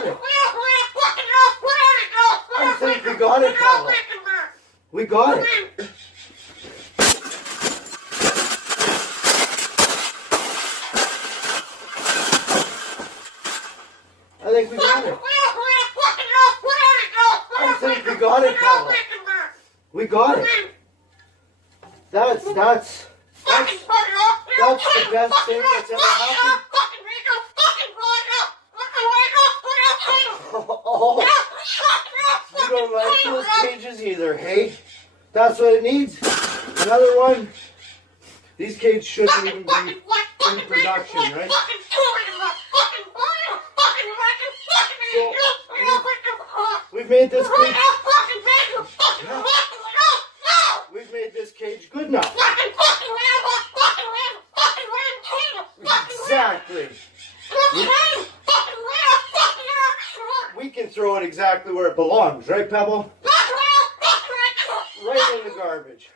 got it. I think we got it, Pebble. We got it. I think we got it. I think we got it, Pebble. We got it. That's the best thing that's ever happened. Oh, you don't like those cages either, hey? That's what it needs. Another one. These cages shouldn't even be in production, right? So, we've made this cage. Yeah. We've made this cage good now. Exactly. We can throw it exactly where it belongs, right, Pebble? Right in the garbage.